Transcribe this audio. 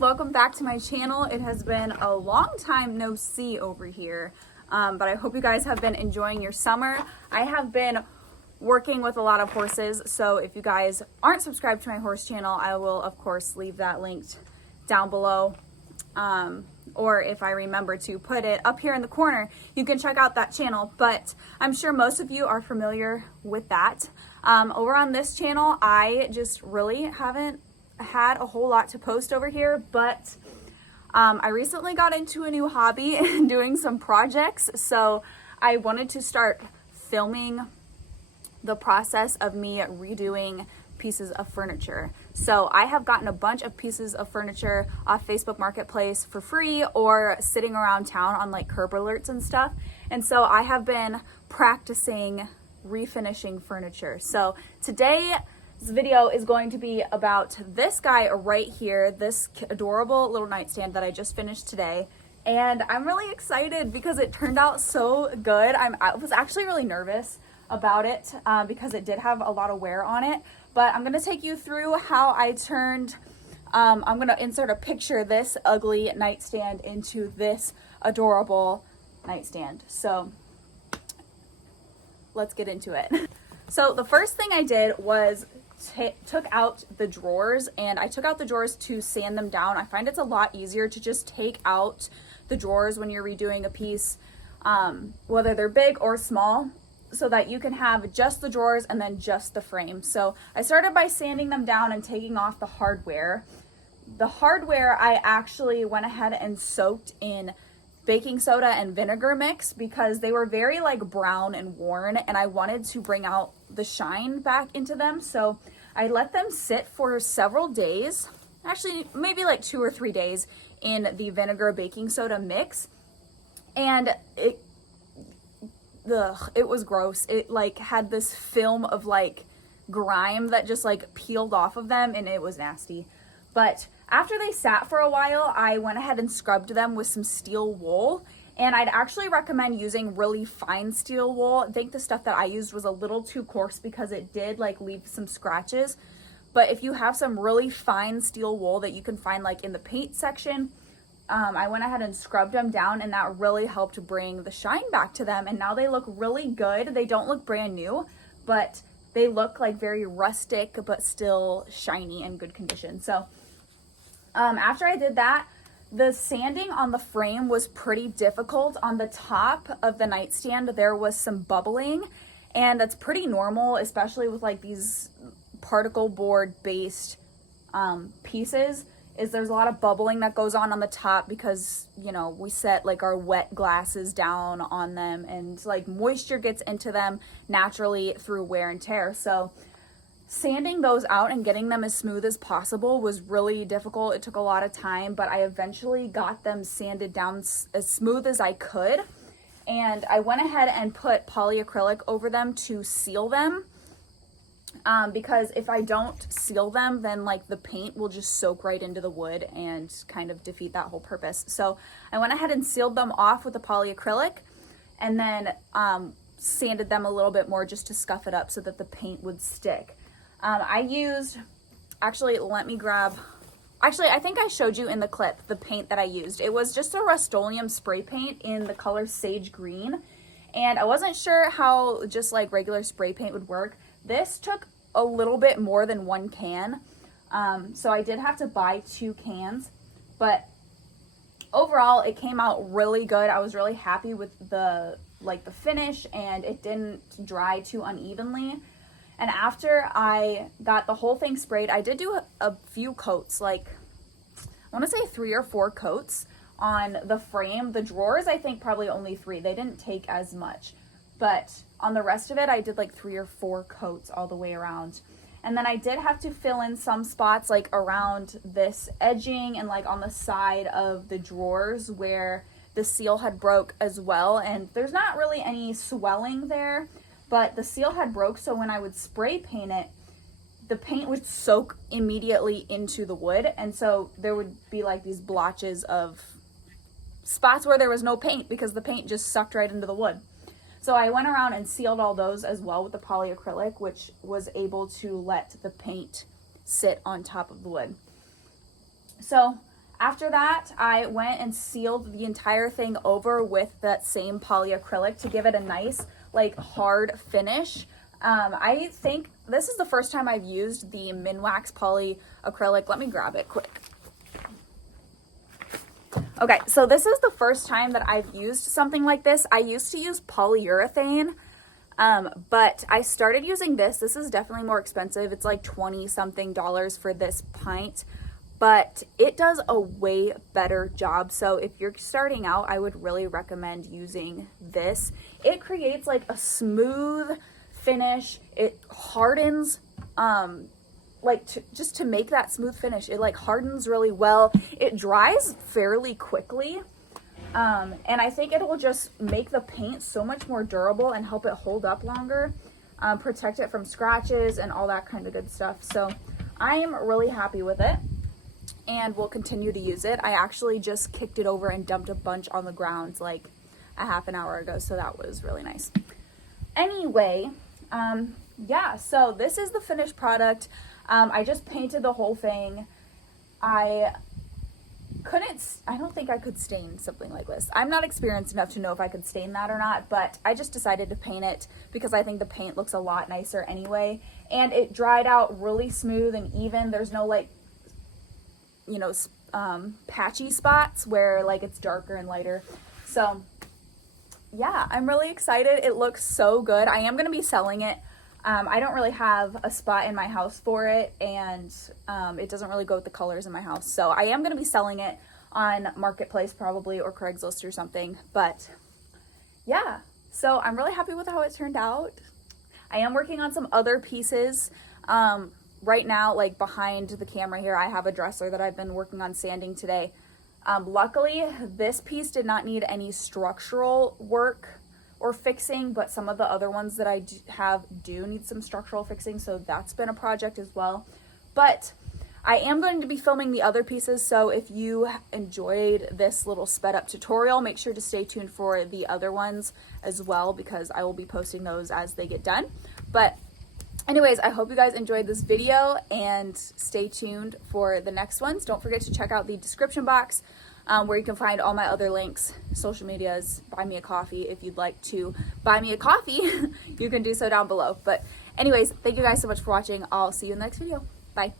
welcome back to my channel. It has been a long time no see over here, but I hope you guys have been enjoying your summer. I have been working with a lot of horses, so if you guys aren't subscribed to my horse channel, I will of course leave that linked down below, or if I remember to put it up here in the corner, you can check out that channel. But I'm sure most of you are familiar with that. Over on this channel, I just really haven't had a whole lot to post over here, but I recently got into a new hobby and doing some projects, so I wanted to start filming the process of me redoing pieces of furniture. So I have gotten a bunch of pieces of furniture off Facebook Marketplace for free or sitting around town on like curb alerts and stuff, and so I have been practicing refinishing furniture. So today this video is going to be about this guy right here, this adorable little nightstand that I just finished today. And I'm really excited because it turned out so good. I was actually really nervous about it because it did have a lot of wear on it. But I'm going to take you through how I turned, I'm going to insert a picture, this ugly nightstand into this adorable nightstand. So let's get into it. So the first thing I did was took out the drawers, and I took out the drawers to sand them down. I find it's a lot easier to just take out the drawers when you're redoing a piece, whether they're big or small, so that you can have just the drawers and then just the frame. So I started by sanding them down and taking off the hardware. The hardware I actually went ahead and soaked in baking soda and vinegar mix because they were very like brown and worn, and I wanted to bring out the shine back into them. So I let them sit for several days, actually maybe like 2 or 3 days, in the vinegar baking soda mix, and it was gross. It like had this film of like grime that just like peeled off of them, and it was nasty. But after they sat for a while, I went ahead and scrubbed them with some steel wool, and I'd actually recommend using really fine steel wool. I think the stuff that I used was a little too coarse because it did like leave some scratches. But if you have some really fine steel wool that you can find like in the paint section, I went ahead and scrubbed them down, and that really helped bring the shine back to them. And now they look really good. They don't look brand new, but they look like very rustic, but still shiny and good condition. So after I did that, the sanding on the frame was pretty difficult. On the top of the nightstand, there was some bubbling, and that's pretty normal, especially with like these particle board based pieces. There's a lot of bubbling that goes on the top because, you know, we set like our wet glasses down on them, and like moisture gets into them naturally through wear and tear. So sanding those out and getting them as smooth as possible was really difficult. It took a lot of time, but I eventually got them sanded down as smooth as I could. And I went ahead and put polyacrylic over them to seal them, because if I don't seal them, then like the paint will just soak right into the wood and kind of defeat that whole purpose. So I went ahead and sealed them off with the polyacrylic, and then sanded them a little bit more just to scuff it up so that the paint would stick. I used, actually I think I showed you in the clip the paint that I used. It was just a Rust-Oleum spray paint in the color sage green, and I wasn't sure how just like regular spray paint would work. This took a little bit more than 1 can, so I did have to buy 2 cans, but overall it came out really good. I was really happy with the finish, and it didn't dry too unevenly. And after I got the whole thing sprayed, I did do a few coats, like I want to say 3 or 4 coats on the frame. The drawers, I think probably only 3. They didn't take as much, but on the rest of it, I did like 3 or 4 coats all the way around. And then I did have to fill in some spots like around this edging and like on the side of the drawers where the seal had broke as well. And there's not really any swelling there, but the seal had broke, so when I would spray paint it, the paint would soak immediately into the wood, and so there would be like these blotches of spots where there was no paint because the paint just sucked right into the wood. So I went around and sealed all those as well with the polyacrylic, which was able to let the paint sit on top of the wood. So After that, I went and sealed the entire thing over with that same polyacrylic to give it a nice, like, hard finish. I think this is the first time I've used the Minwax polyacrylic. Let me grab it quick. Okay, so this is the first time that I've used something like this. I used to use polyurethane, but I started using this. This is definitely more expensive. It's like $20-something for this pint, but it does a way better job. So if you're starting out, I would really recommend using this. It creates like a smooth finish. It hardens, just to make that smooth finish. It like hardens really well. It dries fairly quickly. And I think it will just make the paint so much more durable and help it hold up longer, protect it from scratches and all that kind of good stuff. So I am really happy with it and will continue to use it. I actually just kicked it over and dumped a bunch on the ground like a half an hour ago. So that was really nice. Anyway, yeah, so this is the finished product. I just painted the whole thing. I don't think I could stain something like this. I'm not experienced enough to know if I could stain that or not, but I just decided to paint it because I think the paint looks a lot nicer anyway. And it dried out really smooth and even. There's no like, patchy spots where like it's darker and lighter. So yeah, I'm really excited. It looks so good. I am going to be selling it. I don't really have a spot in my house for it, and it doesn't really go with the colors in my house. So I am going to be selling it on Marketplace probably, or Craigslist or something. But yeah, so I'm really happy with how it turned out. I am working on some other pieces. Right now, like behind the camera here, I have a dresser that I've been working on sanding today. Luckily, this piece did not need any structural work or fixing, but some of the other ones that I do need some structural fixing, so that's been a project as well. But I am going to be filming the other pieces, so if you enjoyed this little sped up tutorial, make sure to stay tuned for the other ones as well, because I will be posting those as they get done. But anyways, I hope you guys enjoyed this video and stay tuned for the next ones. Don't forget to check out the description box where you can find all my other links, social medias, buy me a coffee. If you'd like to buy me a coffee, you can do so down below. But anyways, thank you guys so much for watching. I'll see you in the next video. Bye.